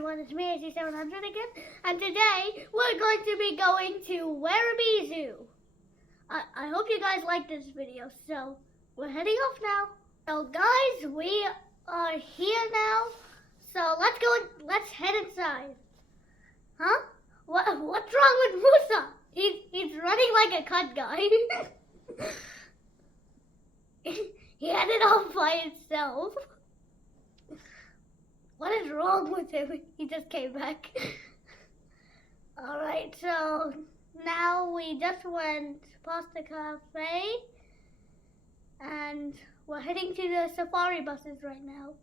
everyone, it's me, AZ700 again, and today we're going to be going to Werribee ZOO. I hope you guys like this video, so we're heading off now. So guys, we are here now, so let's head inside. Huh? What's wrong with Musa? He's running like a cut guy. He had it all by himself. What is wrong with him? He just came back. Alright, so now we just went past the cafe and we're heading to the safari buses right now.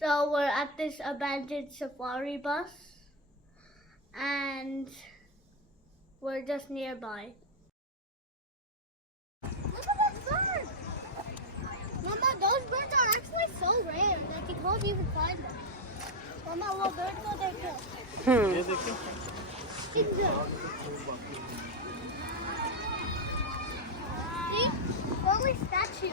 So we're at this abandoned safari bus and we're just nearby. Look at that bird! Mama, those birds are actually so rare that you can't even find them. Mama, वो bird को देखो. ये देखो. See? Only statues.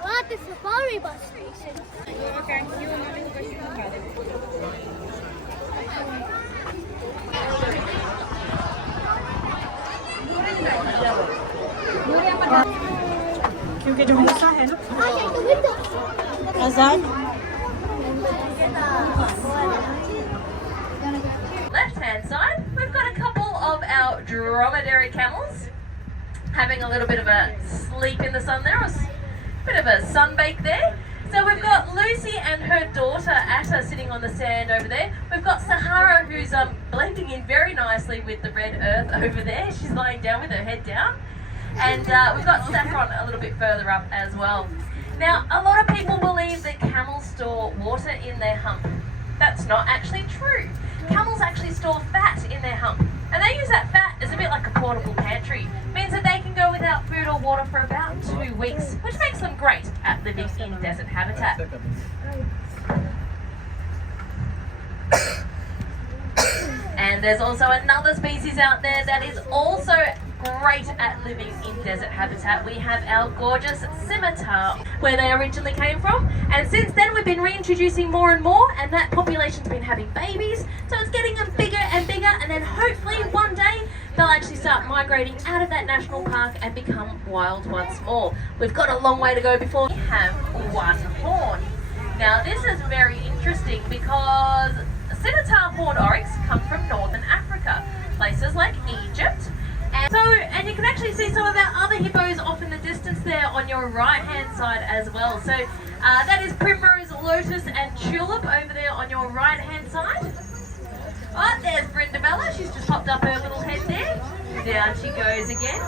We're at the safari bus station. क्योंकि जो मूसा है ना आजाद Left hand side, we've got a couple of our dromedary camels having a little bit of a sleep in the sun there, or a bit of a sunbake there. So we've got Lucy and her daughter Atta sitting on the sand over there. We've got Sahara who's blending in very nicely with the red earth over there. She's lying down with her head down. And we've got Saffron a little bit further up as well. Now, a lot of people believe that camels store water in their hump. That's not actually true. Camels actually store fat in their hump. And they use that fat as a bit like a portable pantry. It means that they can go without food or water for about 2 weeks, which makes them great at living in desert habitat. And there's also another species out there that is also great at living in desert habitat. We have our gorgeous scimitar, where they originally came from, and since then we've been reintroducing more and more, and that population's been having babies, so it's getting them bigger and bigger, and then hopefully one day they'll actually start migrating out of that national park and become wild once more. We've got a long way to go before we have one horn. Now this is very interesting because scimitar horned oryx come from northern Africa, places like Egypt. And you can actually see some of our other hippos off in the distance there on your right hand side as well. So that is Primrose, Lotus and Tulip over there on your right hand side. Oh, there's Brindabella, she's just popped up her little head there. Down she goes again.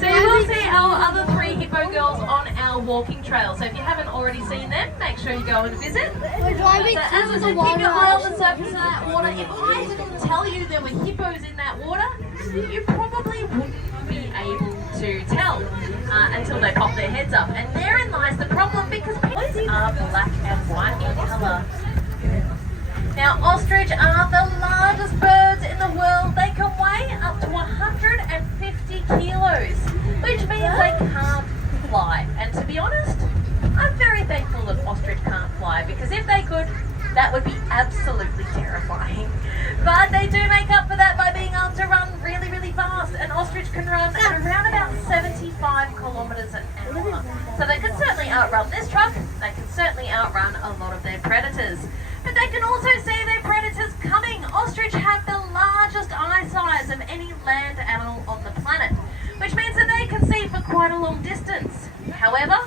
So you will see our other 3 hippo girls on our walking trail. So if you haven't already seen them, make sure you go and visit. We're driving so as I said, keep your eye on the surface of that water. If I didn't tell you there were hippos in that water, you probably wouldn't be able to tell until they pop their heads up. And therein lies the problem, because hippos are black and white in colour. Now, ostrich are the largest birds in the world. They can weigh up to 150 kilos, which means they can't fly. And to be honest, I'm very thankful that ostrich can't fly, because if they could, that would be absolutely terrifying. But they do make up for that by being able to run really, really fast. An ostrich can run at around about 75 kilometres an hour. So they can certainly outrun this truck. They can certainly outrun a lot of their predators. But they can also see their predators coming. Ostrich have the largest eye size of any land animal on the planet, which means that they can see for quite a long distance. However,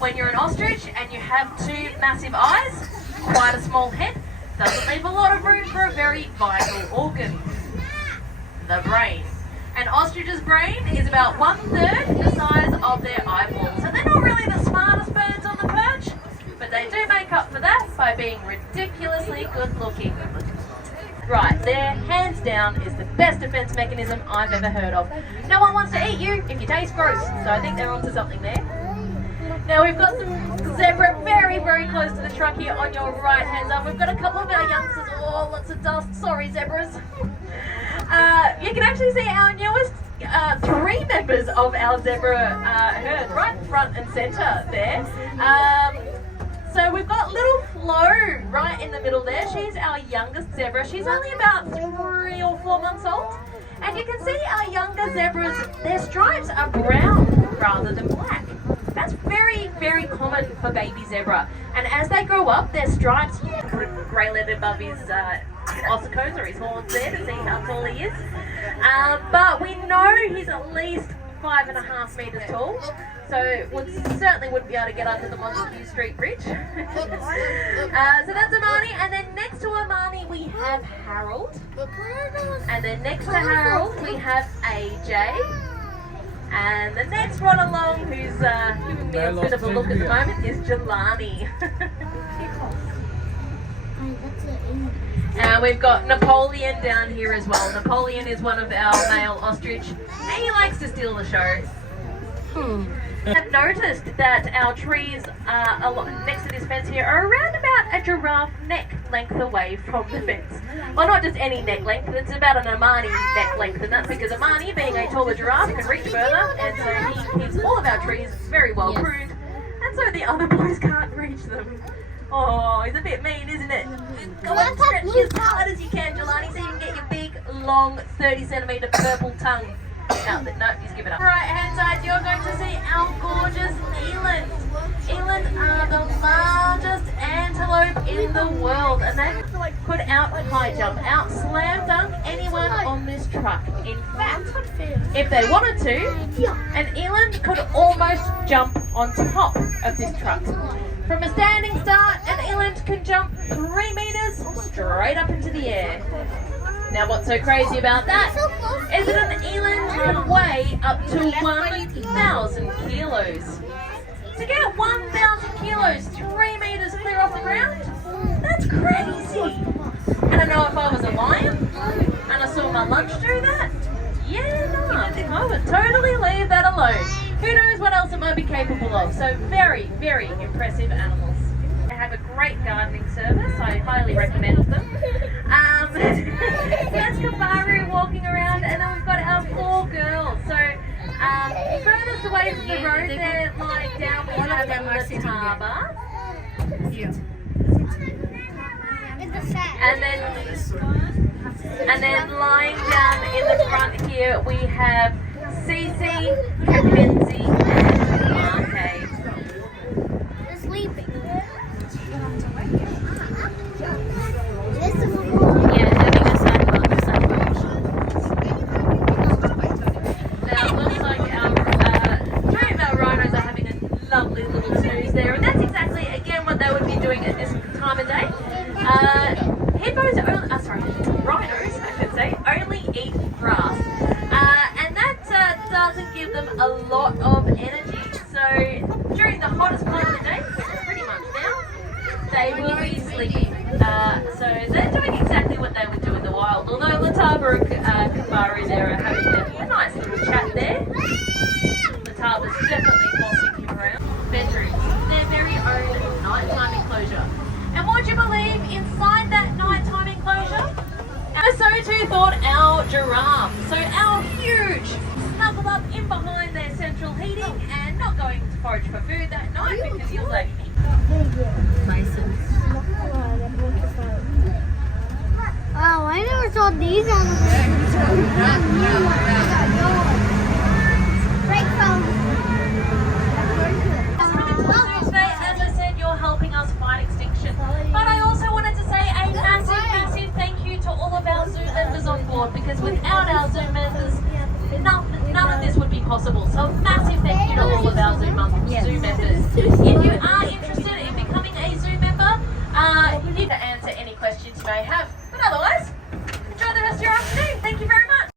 when you're an ostrich and you have 2 massive eyes, quite a small head, doesn't leave a lot of room for a very vital organ, the brain. An ostrich's brain is about 1/3 the size of their eyeball. So they're not really the smartest birds on the perch, but they do make up for that by being ridiculously good looking. Right, there, hands down, is the best defense mechanism I've ever heard of. No one wants to eat you if you taste gross, so I think they're onto something there. Now we've got some zebra very, very close to the truck here on your right hand side. We've got a couple of our youngsters. Oh, lots of dust. Sorry, zebras. You can actually see our newest 3 members of our zebra herd right front and centre there. So we've got little Flo right in the middle there. She's our youngest zebra. She's only about 3 or 4 months old. And you can see our younger zebras, their stripes are brown rather than black. That's very, very common for baby zebra. And as they grow up, their stripes, put a grey letter above his ossicles or his horns there to see how tall he is. But we know he's at least 5.5 metres tall. So certainly wouldn't be able to get under the Montague Street Bridge. So that's Amani, and then next to Amani we have Harold. And then next to Harold we have AJ. And the next one along who's giving me a bit of a look at the moment is Jelani. And we've got Napoleon down here as well. Napoleon is one of our male ostrich, and he likes to steal the show. I've noticed that our trees next to this fence here are around about a giraffe neck length away from the fence. Well, not just any neck length, it's about an Amani neck length, and that's because Amani, being a taller giraffe, can reach further, and so he keeps all of our trees very well pruned, and so the other boys can't reach them. Oh, he's a bit mean, isn't it? Go on, stretch as hard as you can, Jelani, so you can get your big, long, 30cm purple tongue. No, he's given up. Right hand side, you're going to see our gorgeous eland. Eland are the largest antelope in the world, and they could out high jump, out slam dunk anyone on this truck. In fact, if they wanted to, an eland could almost jump on top of this truck. From a standing start, an eland can jump 3 meters straight up into the air. Now what's so crazy about that is that an eland can weigh up to 1,000 kilos. To get 1,000 kilos 3 meters clear off the ground, that's crazy. And I know if I was a lion and I saw my lunch do that, I would totally leave that alone. Who knows what else it might be capable of. So very, very impressive animals. They have a great gardening service. I highly recommend them. That's Kabaru walking around, and then we've got our 4 girls. So furthest away from the road there, lying down, we have Lataba. And then lying down in the front here, we have Cece, Mackenzie, and Markay. They're sleeping. Now it looks like three of our rhinos are having a lovely little snooze there, and that's exactly again what they would be doing at this time of day. Rhinos, I should say, only eat grass, and that doesn't give them a lot of energy. So during the hottest part of the day, pretty much now, they will be sleeping. So they're doing exactly what they would do in the wild. Although Lataba and Kabaru there are having a nice little chat there. Lataba's definitely bossing him around. Bedrooms, their very own nighttime enclosure. And would you believe, inside that nighttime enclosure, so too thought our giraffe. So our huge, snuggled up in behind their central heating and not going to forage for food that night because he was like, Oh, I never saw these on the break phone. Today, as I said, you're helping us fight extinction. But I also wanted to say a massive thank you to all of our zoo members on board, because without our zoo members, none of this would be possible. So a massive thank you to all of our zoo members. If you are interested in becoming a zoo member, you need to answer any questions you may have. But otherwise, enjoy the rest of your afternoon. Thank you very much.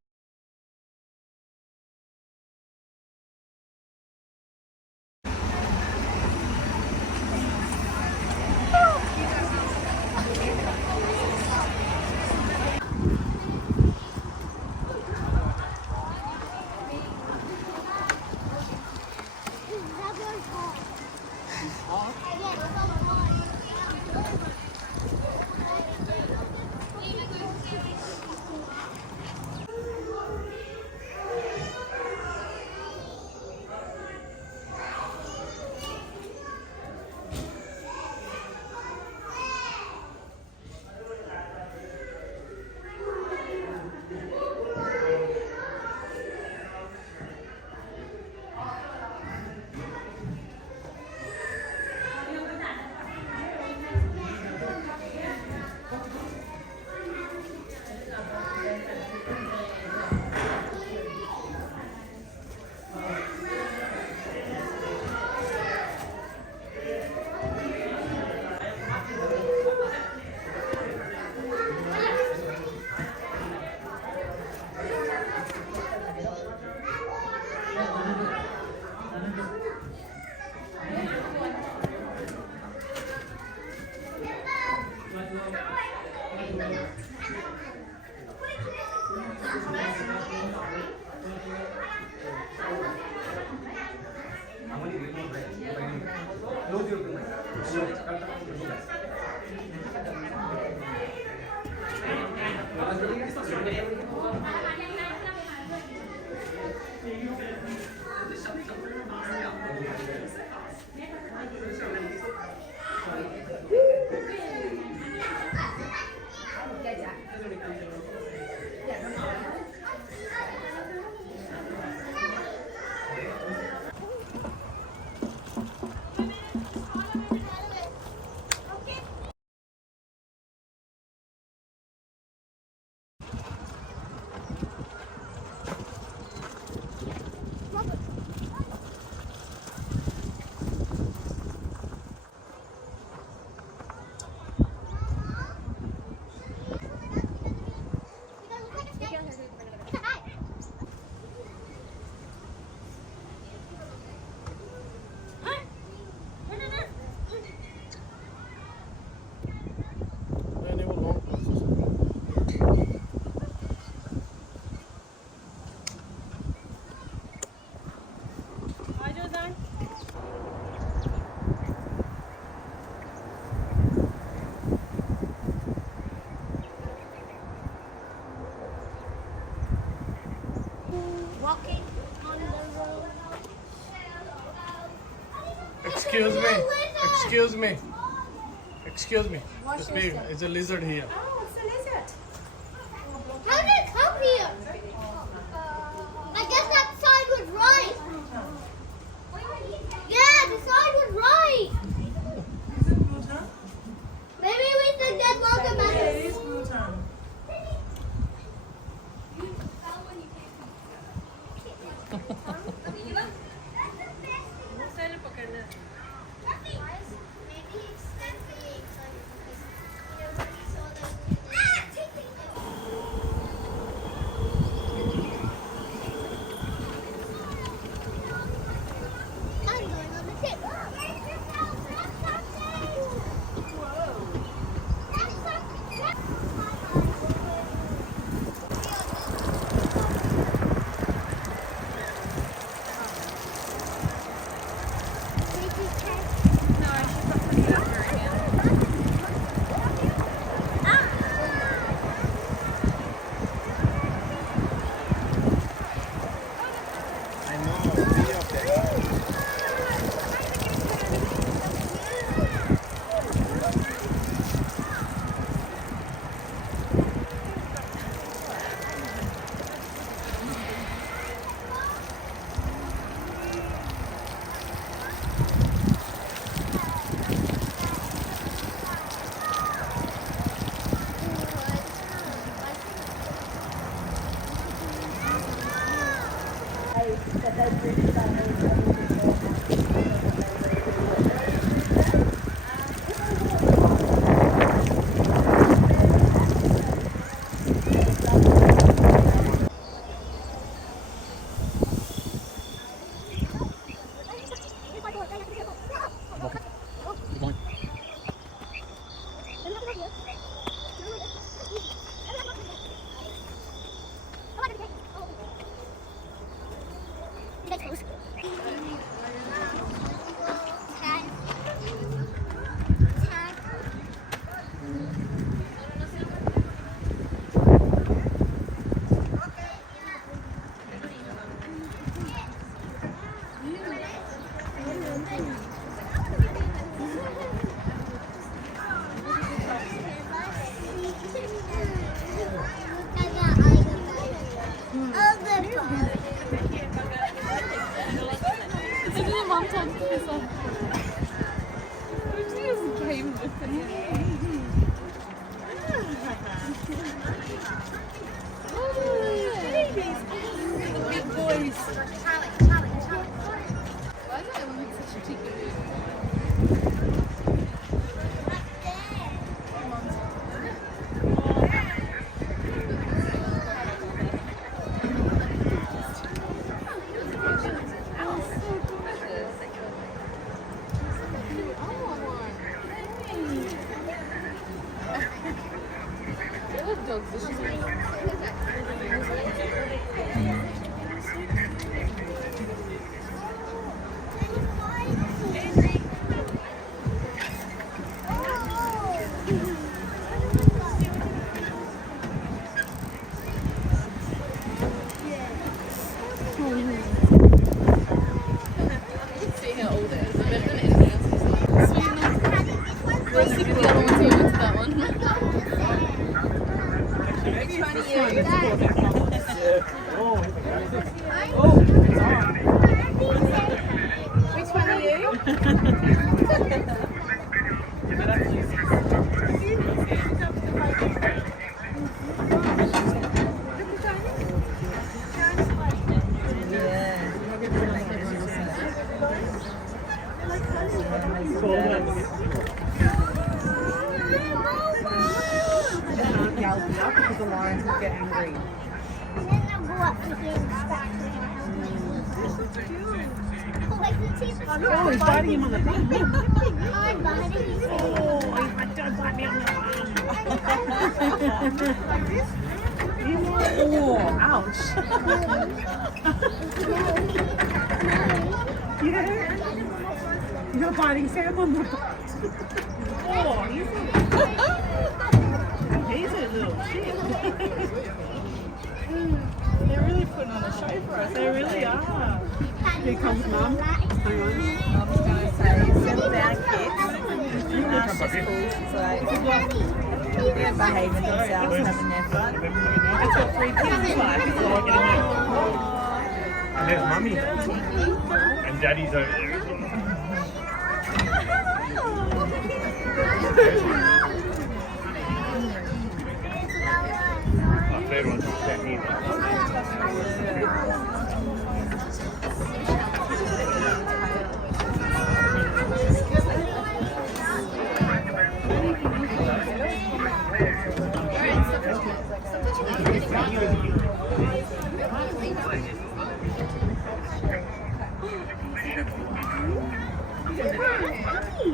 Walking on the road. Excuse me. Excuse me. Excuse me. It's me. It's a lizard here. Oh, it's a lizard. How did it come here? I guess that side was right. Yeah, the side was right. Is it blue tongue? Maybe we should get welcome Yeah, back. it is blue tongue. Because the lions will get angry. Oh, he's biting him on the bum. Don't bite me on the bum. Oh, ouch. Yeah. You're biting Sam on the butt. Oh, he's a little shit. They're really putting on a show for us. They really are. Here comes Mum. Hang on. Mum's going to say, settle down, kids. She's cool. She's like, they're behaving themselves, having their fun. That's what 3 kids like. It's all getting And there's Mummy. And Daddy's over there. My favorite one's that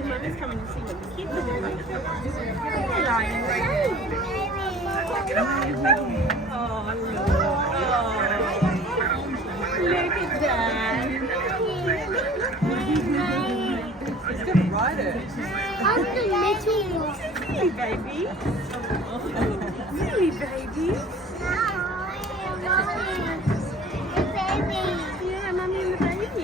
Mummy's coming to see what the kids are doing. Oh, look at that. He's going to ride it. I'm the little one. Silly baby. Silly baby. Yeah, Mummy and the baby.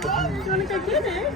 Do you want to go get it?